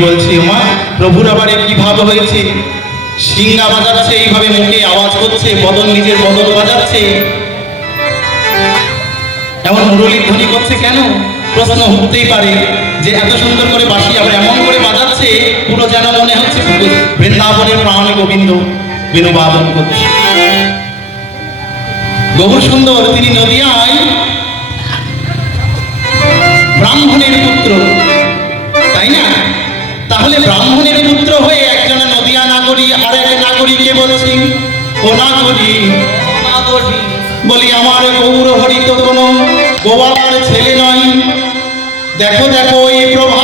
বলছি মা? প্রভুর আবার কি ভাব হয়েছে? সিঙ্গা বাজাচ্ছে, এইভাবে মুখে আওয়াজ করছে, বদন নিজের বদল বাজাচ্ছে। এমন মুরলির ধ্বনি করছে কেন? প্রশ্ন হতেই পারে যে এত সুন্দর করে বাঁশি আবার এমন করে বাজাচ্ছে, পুরো যেন মনে হচ্ছে বৃন্দাবনের প্রাণ গোবিন্দ বেণুবাদন করছে। গৌর সুন্দর, তিনি নদিয়ায় ব্রাহ্মণের পুত্র, তাই না? তাহলে ব্রাহ্মণের পুত্র হয়ে একজন নদিয়া নাগরী আর এক নাগরীকে বলছি ও নাগরী বলি আমার গৌর হরিত কোন গোয়ালার ছেলে নয়। দেখো দেখো এই প্রভাত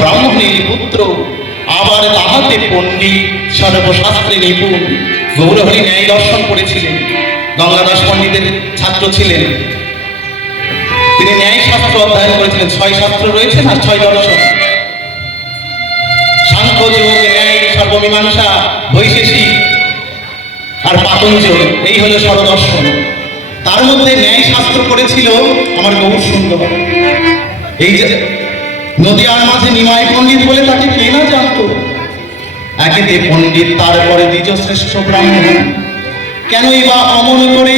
ব্রাহ্মণের পুত্র আবার তাহাতে পণ্ডিত সর্বশাস্ত্রে নিপুণ গৌরহরি ন্যায় দর্শন করেছিলেন। গঙ্গাদাস পণ্ডিতের ছাত্র ছিলেন। তিনি ন্যায় শাস্ত্র অধ্যয়ন করেছিলেন। ছয় শাস্ত্র রয়েছে না? ছয় দর্শন। সাংখ্য ন্যায়, সর্বমীমাংসা, বৈশেষিক আর পাতঞ্জল এই হলো সরদর্শন তার মধ্যে ন্যায় শাস্ত্র করেছিল আমার গৌর সুন্দর এই যে নদিয়ার মাঝে নিমাই পণ্ডিত বলে তাকে কে না জানতো? একেতে পণ্ডিত তারপরে দ্বিজ শ্রেষ্ঠ ব্রাহ্মণ কেনই বা অমন করে?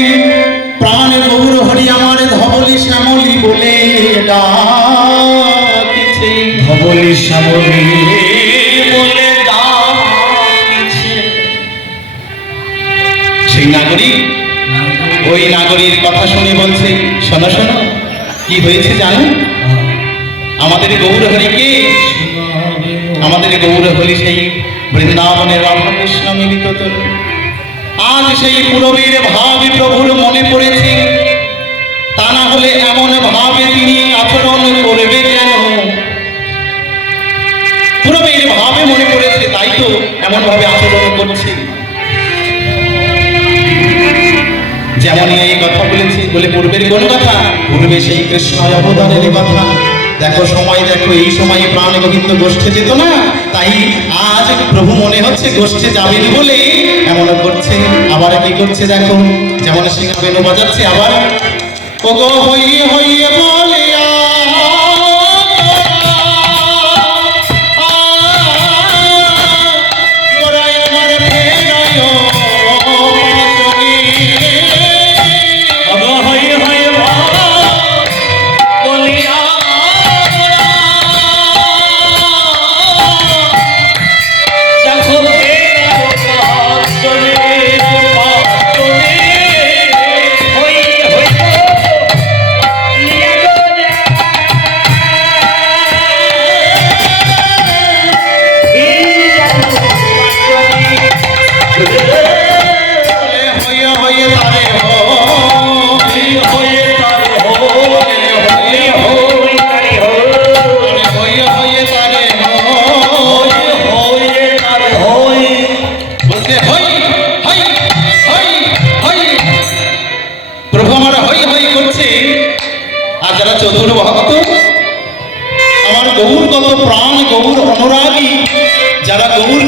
প্রাণ গৌর হরি আমার ধবলি শ্যামলি বলে ডাকিছে। ধবলি শ্যামলি বলে ডাকিছে। সেই নাগরিক ওই নাগরীর কথা শুনে বলছে শোনো শোনো কি হয়েছে জানো? আমাদের গৌরহরিকে আমাদের গৌরহরি সেই বৃন্দাবনের রাধাকৃষ্ণ মিলিত আজ সেই পুরবীর ভাবে প্রভুর মনে পড়েছে। তা না হলে এমন ভাবে তিনি আচরণ করবে কেন? পুরবীর ভাবে মনে পড়েছে, তাই তো এমন ভাবে আচরণ করছে। যেমন এই কথা বলেছি, বলে পূর্বের কোন কথা, পূর্বে সেই কৃষ্ণ অবদানের কথা। দেখো সময়, দেখো এই সময় প্রাণ গোবিন্দ গোষ্ঠে যেত না, তাই আজ প্রভু মনে হচ্ছে গোষ্ঠে যাবেন বলে। এমন করছে, আবার কি করছে দেখো? যেমন সিংহ বেনু বাজাচ্ছে, আবার ও গো হইয়ে হইয়ে বলে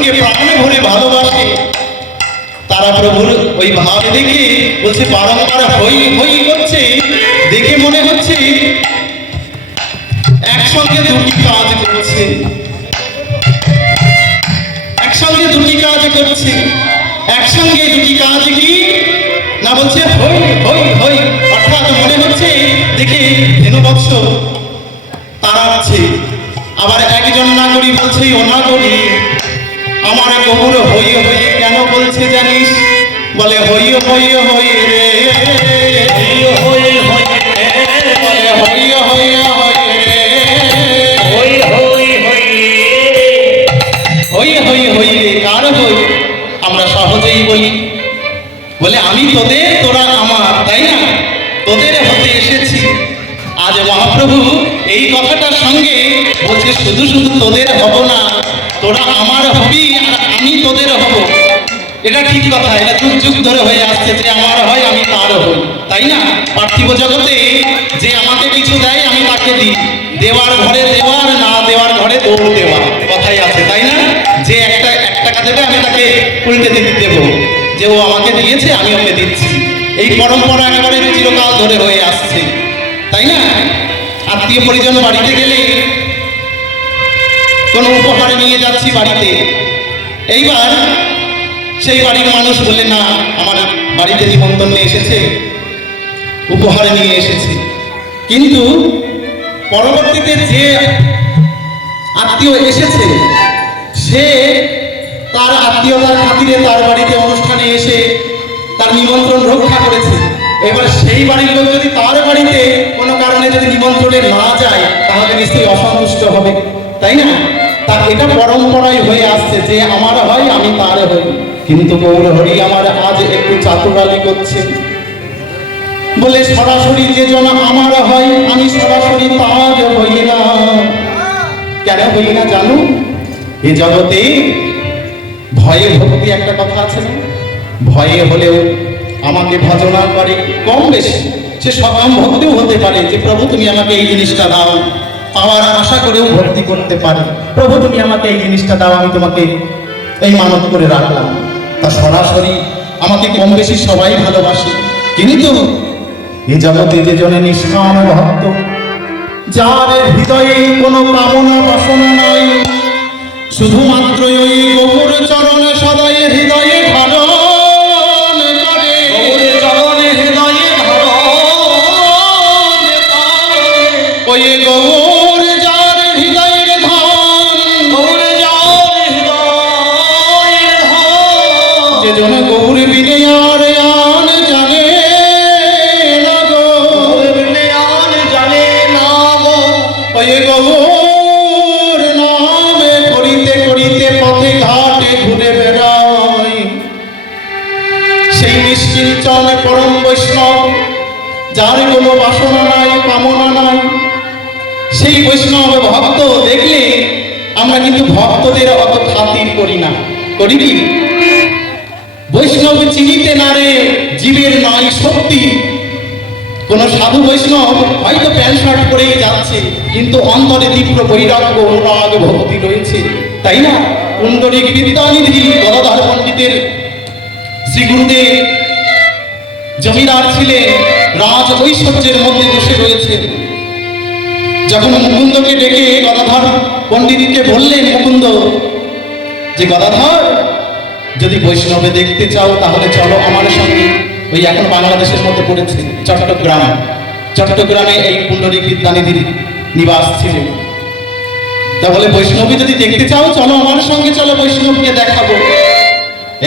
গৌরকে প্রাণ ভরে ভালোবাসে। তারা প্রভুর ওই ভাব দেখে বলছে, বারংবার হই হই করছে। দেখে মনে হচ্ছে একসঙ্গে দুটি কাজ করছে। একসঙ্গে দুটি কাজ করছে। একসঙ্গে দুটি কাজ কি? না বলছে, হই হই হই। অর্থাৎ মনে হচ্ছে, দেখে ধেনুবৎস তাড়াচ্ছে আবার একজন নাগরী বলছে, ও নাগরী আমার গৌর হই হই কেন বলছে জানিস বলে হই হই হই রে বলে হই হই হই রে হই হই হই রে কার হই আমরা সহজেই বলি বলে আমি তোদের তোরা আমার তাই না তোদের হতে এসেছি আজ মহাপ্রভু এই কথাটার সঙ্গে বলছে শুধু শুধু তোদের হব না তোরা আমার হবি আর আমি তোদের হব। এটা ঠিক কথা, এটা যুগ যুগ ধরে হয়ে আসছে যে আমার হয়, আমি তার হই তাই না? পার্থিব জগতে যে আমাকে কিছু দেয়, আমি তাকে দিই। দেওয়ার ঘরে দেওয়ার, না দেওয়ার ঘরে দৌড় দেওয়া। কথাই আছে, তাই না? যে একটা এক টাকা দেবে, আমি তাকে উল্টে দিতে দেবো। যে ও আমাকে দিয়েছে, আমি ওকে দিচ্ছি। এই পরম্পরা একেবারে চিরকাল ধরে হয়ে আসছে। তাই না? আত্মীয় পরিজন বাড়িতে গেলে কোনো উপহার নিয়ে যাচ্ছি বাড়িতে। এইবার সেই বাড়ির মানুষ বলে না, আমার বাড়িতে নিমন্ত্রণে এসেছে। উপহার নিয়ে এসেছে। কিন্তু পরবর্তীতে যে আত্মীয় এসেছে, সে তার আত্মীয়তার খাতিরে তার বাড়িতে অনুষ্ঠানে এসে তার নিমন্ত্রণ রক্ষা করেছে। এবার সেই বাড়ির লোক যদি তার বাড়িতে কোনো কারণে যদি নিমন্ত্রণে না যায়, তাহলে নিশ্চয়ই অসন্তুষ্ট হবে। তাই না? তা এটা পরম্পরায় হয়ে আসছে যে আমার হয়, আমি তার হই। কিন্তু গৌর হরি আমার আজ একটু চাতুরালি করছে। বলে, সরাসরি যে জন আমার হয়, আমি সরাসরি তার হই না। কেন হই না জানো? এ জগতে ভয়ে ভক্তি একটা কথা আছে না? ভয়ে হলেও আমাকে ভজনা করে কম বেশি। সে সকাম ভক্তিও হতে পারে যে, প্রভু, তুমি আমাকে এই জিনিসটা দাও। পাওয়ার আশা করেও ভক্তি করতে পারে। প্রভু, তুমি আমাকে এই জিনিসটা দাও, আমি তোমাকে এই মানত করে রাখলাম। তা সরাসরি আমাকে কম বেশি সবাই ভালোবাসে। কিন্তু এ জগতে যে জনে নিষ্কাম ভক্ত, যার হৃদয়ে কোনো কামনা বাসনা নাই, শুধুমাত্র ওই যার কোনো বাসনা নাই, কামনা নাই, সেই বৈষ্ণব ভক্ত দেখলে আমরা কিন্তু ভক্তদের অত খাতির করি না। করি কি? বৈষ্ণব চিনিতে না রে, জীবের নাই শক্তি। কোন সাধু বৈষ্ণব হয়তো প্যান্ট শার্ট পরেই যাচ্ছে, কিন্তু অন্তরে তীব্র বৈরাগ্য, অনুরাগ, ভক্তি রয়েছে। তাই না? কুণ্ডরিক বিদ্যানিধি গদাধর পণ্ডিতের শ্রী গুরুদেব জমিদার ছিলেন রাজ ঐশ্বর্যের মধ্যে বসে রয়েছে। যখন মুকুন্দকে ডেকে গদাধর পণ্ডিতকে বললেন, মুকুন্দ, যে গদাধর, যদি বৈষ্ণবে দেখতে চাও, তাহলে চলো আমার সঙ্গে। ওই এখন বাংলাদেশের মধ্যে পড়েছে, চট্টগ্রাম। চট্টগ্রামে এই পুণ্ডরিক বিদ্যানিধির নিবাস ছিল। তাহলে বৈষ্ণবী যদি দেখতে চাও, চলো আমার সঙ্গে, চলো বৈষ্ণবকে দেখাবো।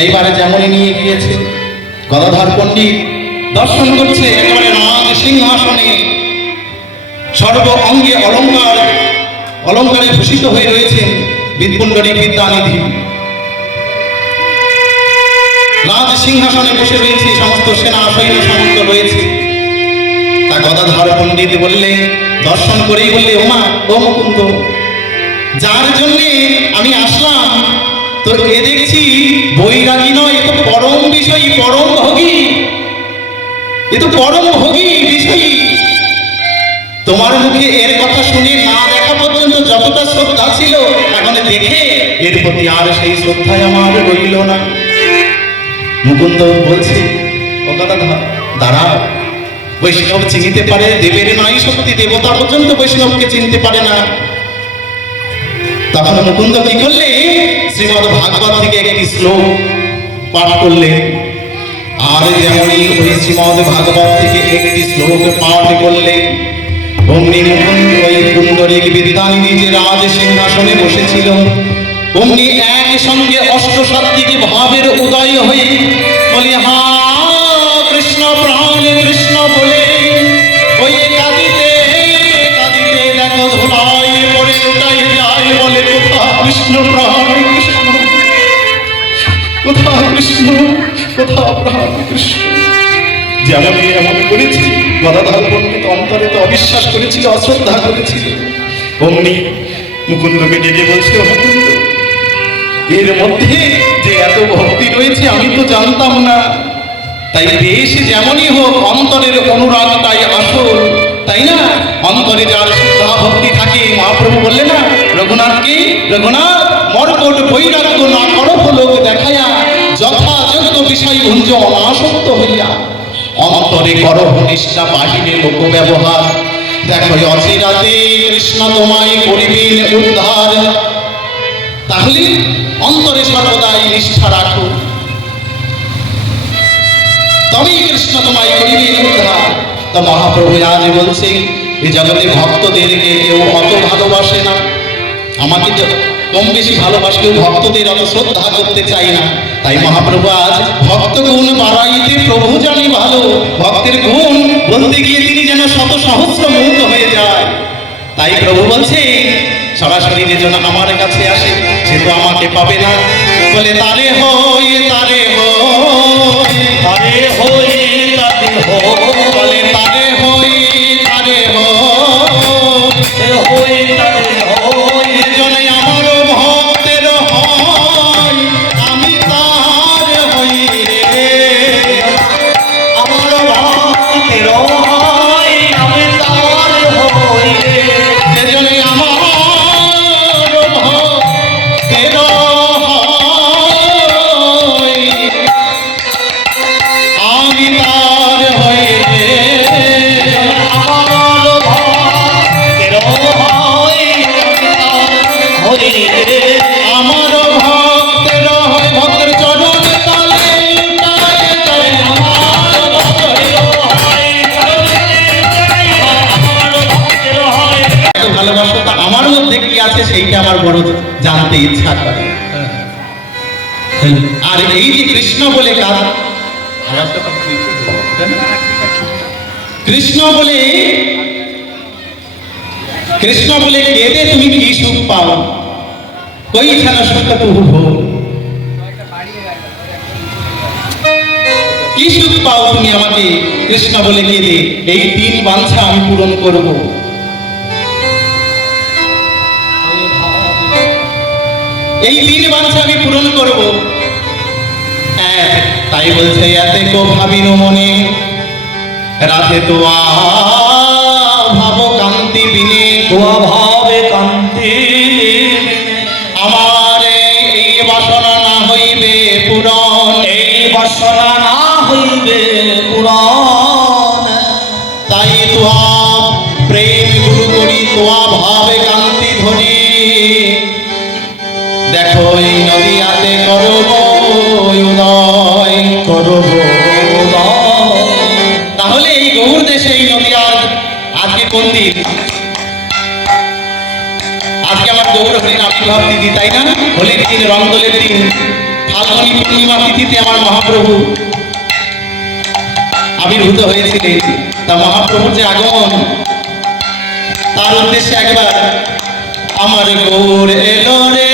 এইবারে যেমনই নিয়ে গিয়েছে, গদাধর পণ্ডিত দর্শন করছে একেবারে রাজ সিংহাসনে। সর্ব অঙ্গে অলঙ্কার, অলঙ্কারে ভূষিত হয়ে রয়েছেন বিদপুণ্ডরী বিদ্যানিধি। রাজ সিংহাসনে বসে রয়েছে সমস্ত সেনা, সৈন্য সমস্ত রয়েছে। তা গদাধর পণ্ডিত বললে, দর্শন করেই বললে, ওমা, ও মুকুন্দ, যার জন্যে আমি আসলাম তো এ দেখছি? বৈরাগী নয় এ তো পরম বিষয়ী, পরম ভোগী। এ তো পরম ভোগী বিষয়ী তোমার মুখে এর কথা শুনে না দেখা পর্যন্ত যতটা শ্রদ্ধা ছিল, এখন দেখে এর প্রতি আর সেই শ্রদ্ধায় আমার রইল না। মুকুন্দ বলছে, ও কথা দাঁড়াও। বৈষ্ণব চিনিতে পারে দেবের নাই শক্তি, দেবতা পর্যন্ত বৈষ্ণবকে চিনতে পারে না। তখন মুকুন্দ কি করলে? শ্রীমদ ভাগবত থেকে একটি শ্লোক পাঠ করলেন। আর যেমনই ওই শ্রীমদ ভাগবত থেকে একটি শ্লোক পাঠ করলেন অমনি মুকুন্দ ওই কুণ্ডরিক বিদ্যানিধি যে রাজ সিংহাসনে বসেছিল। অমনি এক সঙ্গে অষ্টসাত্বিক ভাবের উদয় হয়ে বলি, হা, কৃষ্ণ প্রাণ, কৃষ্ণ বলে, ওই কাঁদিতে কাঁদিতে দেখো বলে কৃষ্ণ প্রাণ, কৃষ্ণ? কোথা কৃষ্ণ কৃষ্ণ। যেমন এমন করেছি গদাধর পণ্ডিত তো অবিশ্বাস করেছিল, অশ্রদ্ধা করেছিল। অমনি মুকুন্দকে ডেকে বলছে "ও মুকুন্দ, এর মধ্যে যে এত ভক্তি রয়েছে, আমি তো জানতাম না। তাই দেশ যেমনই হোক, অন্তরের অনুরাগটাই আসল, তাই না? অন্তরে যার ভক্তি থাকে, মহাপ্রভু বললে না রঘুনাথকে রঘুনাথ, মর্কট বৈরাগ্য না করো লোক দেখায়া যথাযোগ্য বিষয় ভুঞ্জ অনাসক্ত হইয়া, অন্তরে করহ নিষ্ঠা বাহিরে লোক ব্যবহার দেখো অচিরাতে কৃষ্ণ তোমায় করিবেন উদ্ধার। তাহলে অন্তরে সর্বদাই নিষ্ঠা রাখো। তবেই কৃষ্ণ তোমায় করিবেন উদ্ধার। তা মহাপ্রভু আজ বলছে এই জগতে ভক্তদেরকে কেউ অত ভালোবাসে না। আমাকে কম বেশি ভালোবাসলেও ভক্তদের অত শ্রদ্ধা করতে চাই না। তাই মহাপ্রভু আজ ভক্ত গুণ বাড়াইতে প্রভু জানি ভালো। ভক্তের গুণ বলতে গিয়ে তিনি যেন শত সহস্র মুখ হয়ে যায়। তাই প্রভু বলছে, সরাসরি যে যেন আমার কাছে আসে, সে তো আমাকে পাবে না। বলে, তারে হয়ে তারে হয়ে, তারে হই তারে বলে, তারে হই তারে হো হই তারে হই ইচ্ছা করে। আর এই যে কৃষ্ণ বলে কাজ কৃষ্ণ বলে কৃষ্ণ বলে কেঁদে তুমি কি সুখ পাও? কই ছানা সুখ প্রভু ভো কি সুখ পাও তুমি আমাকে? কৃষ্ণ বলে কেঁদে এই তিন বাঞ্ছা আমি পূরণ করব। এই তিন বাঞ্ছা আমি পূরণ করব। হ্যাঁ তাই বলছে, এতে কো ভাবিন মনে। রাতে তো ভাব কান্তি বিনে। ভাবে কান্তি হোলির দিন রঙ্গলের দিন, ফাল্গুনী পূর্ণিমা তিথিতে আমার মহাপ্রভু আবির্ভূত হয়েছিলেন। তা মহাপ্রভুর যে আগমন, তার উদ্দেশ্যে একবার আমার গৌর এলো রে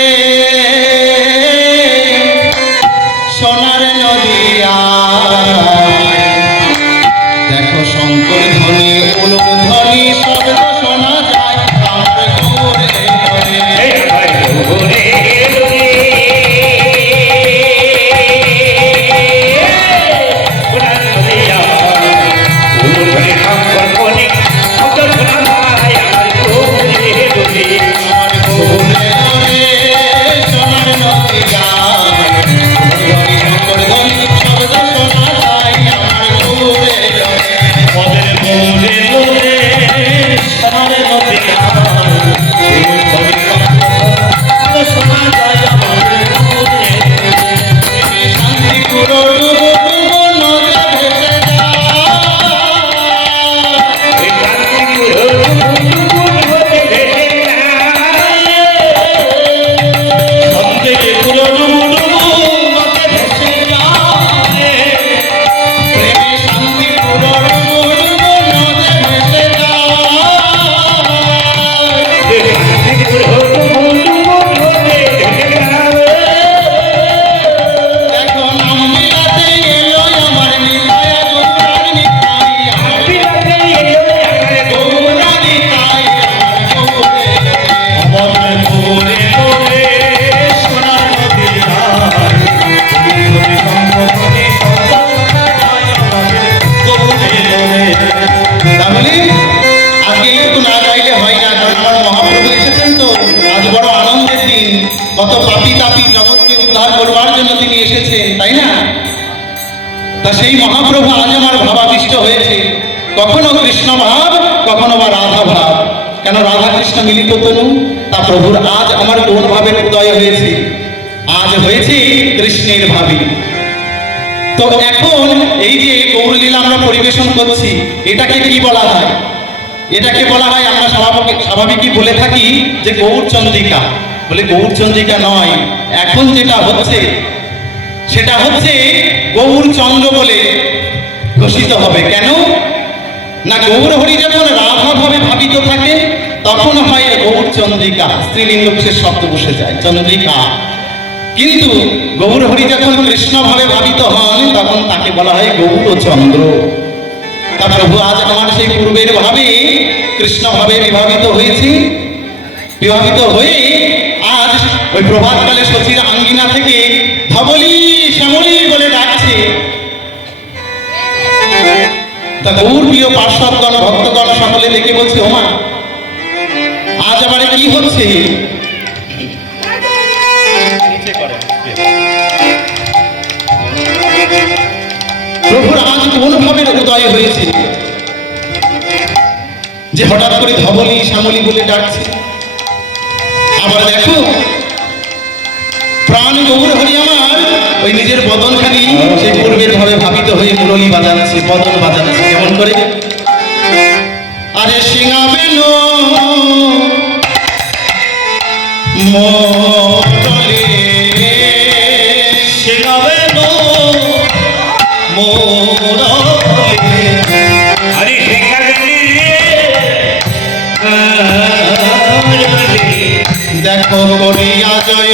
মিলিত তনু তা প্রভুর আজ আমার কোন ভাবে উদয় হয়েছে? আজ হয়েছে কৃষ্ণের ভাবি। তো এখন এই যে গৌরলীলা আমরা পরিবেশন করছি, এটাকে কি বলা হয়? এটাকে বলা হয়, আমরা স্বাভাবিক, স্বাভাবিকই বলে থাকি যে গৌরচন্দ্রিকা। বলে গৌরচন্দ্রিকা নয়, এখন যেটা হচ্ছে, সেটা হচ্ছে গৌরচন্দ্র বলে ঘোষিত হবে। কেন? না গৌর হরি যখন রাধা ভাবে ভাবিত থাকে, তখন হয় গৌরচন্দ্রিকা স্ত্রীলিঙ্গ বিশেষ শব্দ বসে যায়, চন্দ্রিকা। কিন্তু গৌর হরি যখন কৃষ্ণ ভাবে ভাবিত হন, তখন তাকে বলা হয় গৌরচন্দ্র তা প্রভু, আজ আমার সেই পূর্বের ভাবে কৃষ্ণ ভাবে বিভাবিত হয়েছি। বিভাবিত হয়ে আজ ওই প্রভাতকালে শশীর আঙ্গিনা থেকে ধবলি শ্যামলি বলে ডাকছে। তা গৌর প্রিয় পার্শ্বদগণ ভক্তগণ সকলে দেখে বলছে, ওমা, আজ আবার কি হচ্ছে? প্রভুর আজ কোন ভাবে উদয় হয়েছে? যে হঠাৎ করে ধবলি, শ্যামলি বলে ডাকছে। আবার দেখো বদনখানি সেই পূর্বের ভাবে ভাবিত হয়ে মুরলি বাজাচ্ছে বদন বাজাচ্ছে কেমন করে আরে সিঙাবেন মোটলে শিখাবে নো মোরে আরে শিখাবে দেখো করিয়া জয়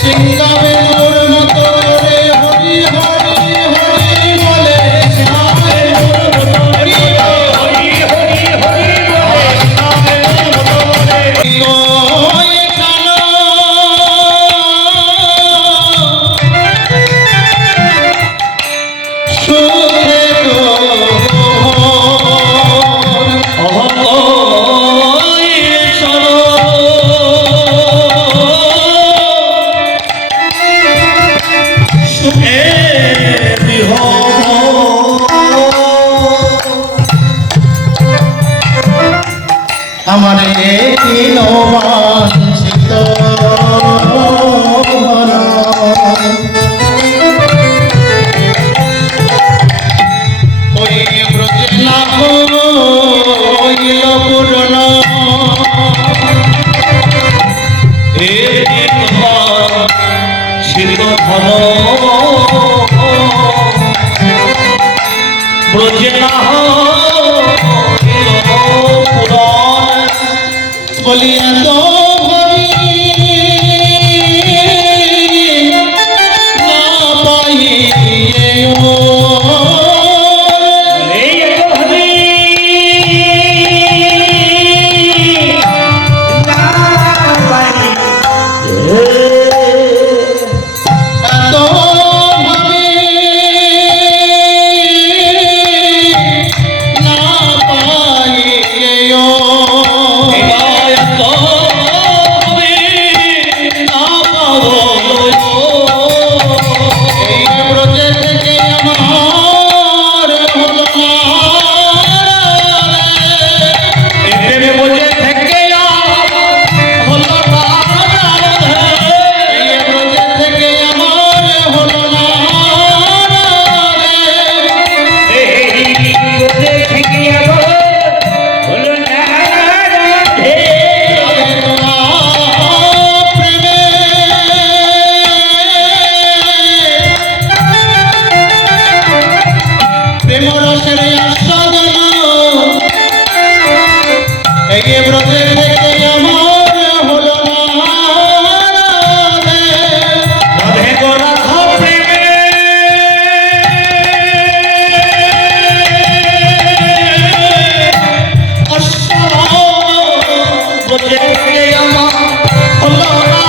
সিংহাবেনুর মতো আমার এই নবাঞ্ছিত। ওই ব্রজে না হইল পূর্ণ ব্রজনা আল্লাহ